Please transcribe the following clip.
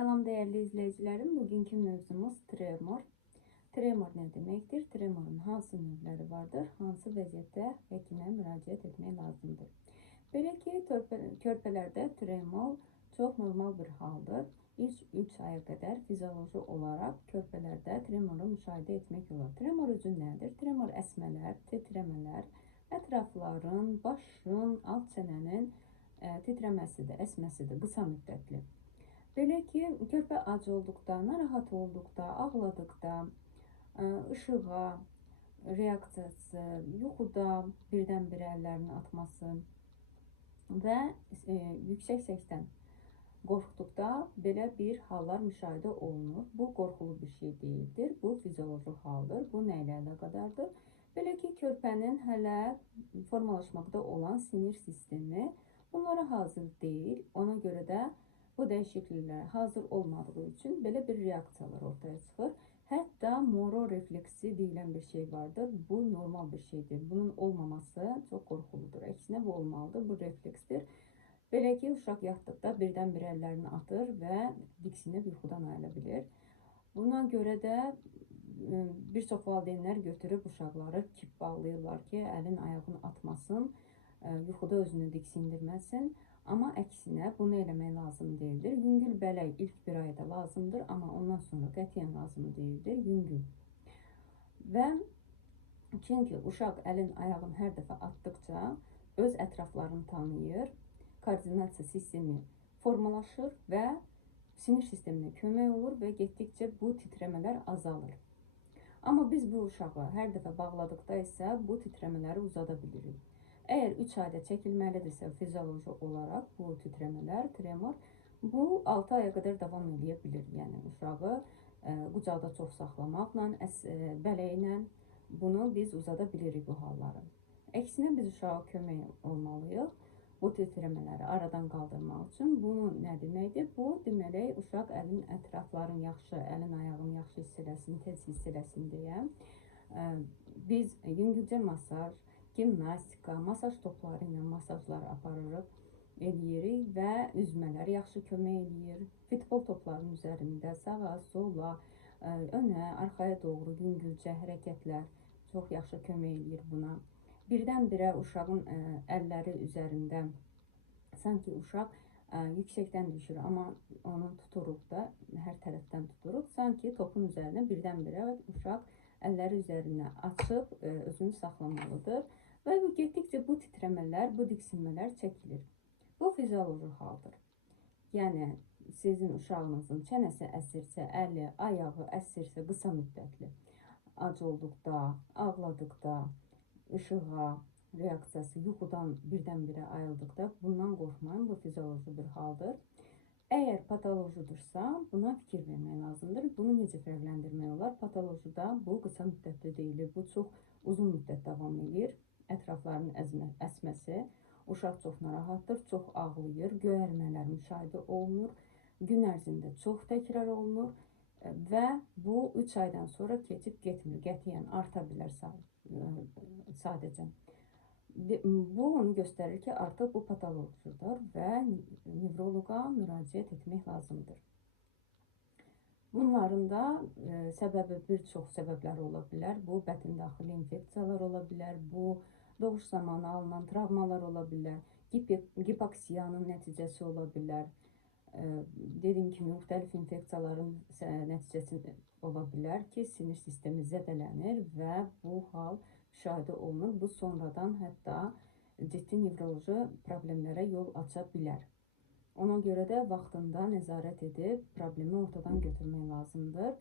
Salam değerli izleyicilerim. Bugünkü mövzumuz tremor. Tremor ne demektir? Tremorun hansı növləri vardır? Hansı vəziyyətdə həkimə müraciət etmək lazımdır? Belə ki, körpələrdə tremor çox normal bir haldır. İlk 3 aya qədər fizioloji olaraq körpələrdə tremoru müşahidə etmək olar. Tremor özü nədir? Tremor əsmələr, titrəmələr, ətrafların, başın, alt çənənin titrəməsidir, əsməsidir, qısa müddətli. Belə ki, körpə ac olduqda, narahat olduqda, ağladıqda, ışığa reaksiyası, yuxuda birdən-birə əllərini atması və yüksək səsdən qorxduqda belə bir hallar müşahidə olunur. Bu qorxulu bir şey deyildir. Bu fizioloji haldır. Bu nə ilə əlaqədardır? Belə ki, körpənin hələ formalaşmaqda olan sinir sistemi bunlara hazır deyil. Ona görə də bu dəyişikliklərə hazır olmadığı üçün belə bir reaksiyalar ortaya çıxır. Hətta Moro refleksi deyilən bir şey vardır. Bu normal bir şeydir. Bunun olmaması çox qorxuludur. Əksinə bu olmalıdır. Bu refleksdir. Belə ki, uşaq yatdıqda birdən-birə əllərini atır və diksinib yuxudan ayıla bilir. Buna görə də bir çox valideynlər götürüb uşaqları kip bağlayırlar ki, əlin ayağını atmasın, yuxuda özünü diksindirməsin. Amma əksinə bunu eləmək lazım deyildir. Yüngül bələk ilk bir ayda lazımdır, amma ondan sonra qətiyyən lazım deyildir. Yüngül. Və çünki uşaq əlin ayağını hər dəfə atdıqca öz ətraflarını tanıyır, koordinasiya sistemi formalaşır və sinir sisteminə kömək olur və getdikcə bu titrəmələr azalır. Amma biz bu uşağı hər dəfə bağladıqda isə bu titrəmələri uzada bilirik. Əgər 3 ayda çəkilməlidirsə fizioloji olaraq bu titrəmələr, tremor, bu 6 aya qədər davam edə bilir. Yəni uşağı qucaqda çox saxlamaqla, bələklə bunu biz uzada bilirik bu halları. Əksinə biz uşağa kömək olmalıyıq bu titrəmələri aradan qaldırmaq üçün. Bunu nə deməkdir? Bu deməli uşaq əlin ətraflarını yaxşı, əlin ayağını yaxşı hiss eləsin, tez hiss eləsin deyə biz yüngülcə masaj, gimnastika, masaj topları ilə masajlar aparırıq, eləyirik və üzmələr yaxşı kömək eləyir. Futbol toplarının üzərində sağa, sola, önə, arxaya doğru yüngülcə hərəkətlər çox yaxşı kömək eləyir buna. Birdən-birə uşağın əlləri üzərində sanki uşaq yüksəkdən düşür, amma onu tuturuq da, hər tərəfdən tuturuq. Sanki topun üzərinə birdən-birə uşaq əlləri üzərinə açıb özünü saxlamalıdır. Və getdikcə bu titrəmələr, bu diksinmələr çəkilir. Bu fizioloji haldır. Yəni, sizin uşağınızın çənəsi əsirsə, əli, ayağı əsirsə qısa müddətli, ac olduqda, ağladıqda, işığa reaksiyası, yuxudan birdən-birə ayıldıqda bundan qorxmayın, bu fizioloji bir haldır. Əgər patolojidursa, buna fikir vermək lazımdır. Bunu necə fərqləndirmək olar? Patolojida bu qısa müddətli deyilir, bu çox uzun müddət davam edir. Ətraflarının əsməsi, uşaq çox narahatdır, çox ağlayır, göyərmələr müşahidə olunur, gün ərzində çox təkrar olunur və bu 3 aydan sonra keçib getmir, qətiyyən arta bilər sadəcə. Bu onu göstərir ki, artıq bu patolojidir və nevroloqa müraciət etmək lazımdır. Bunların da səbəbi bir çox səbəblər ola bilər. Bu bətin daxili infeksiyalar ola bilər, bu doğuş zamanı alınan travmalar ola bilər, hipoksiyanın nəticəsi ola bilər. Dediyim kimi, müxtəlif infeksiyaların nəticəsi ola bilər ki, sinir sistemi zədələnir və bu hal müşahidə olunur. Bu sonradan hətta ciddi nevroloji problemlərə yol aça bilər. Ona görə də vaxtında nəzarət edib problemi ortadan götürmək lazımdır.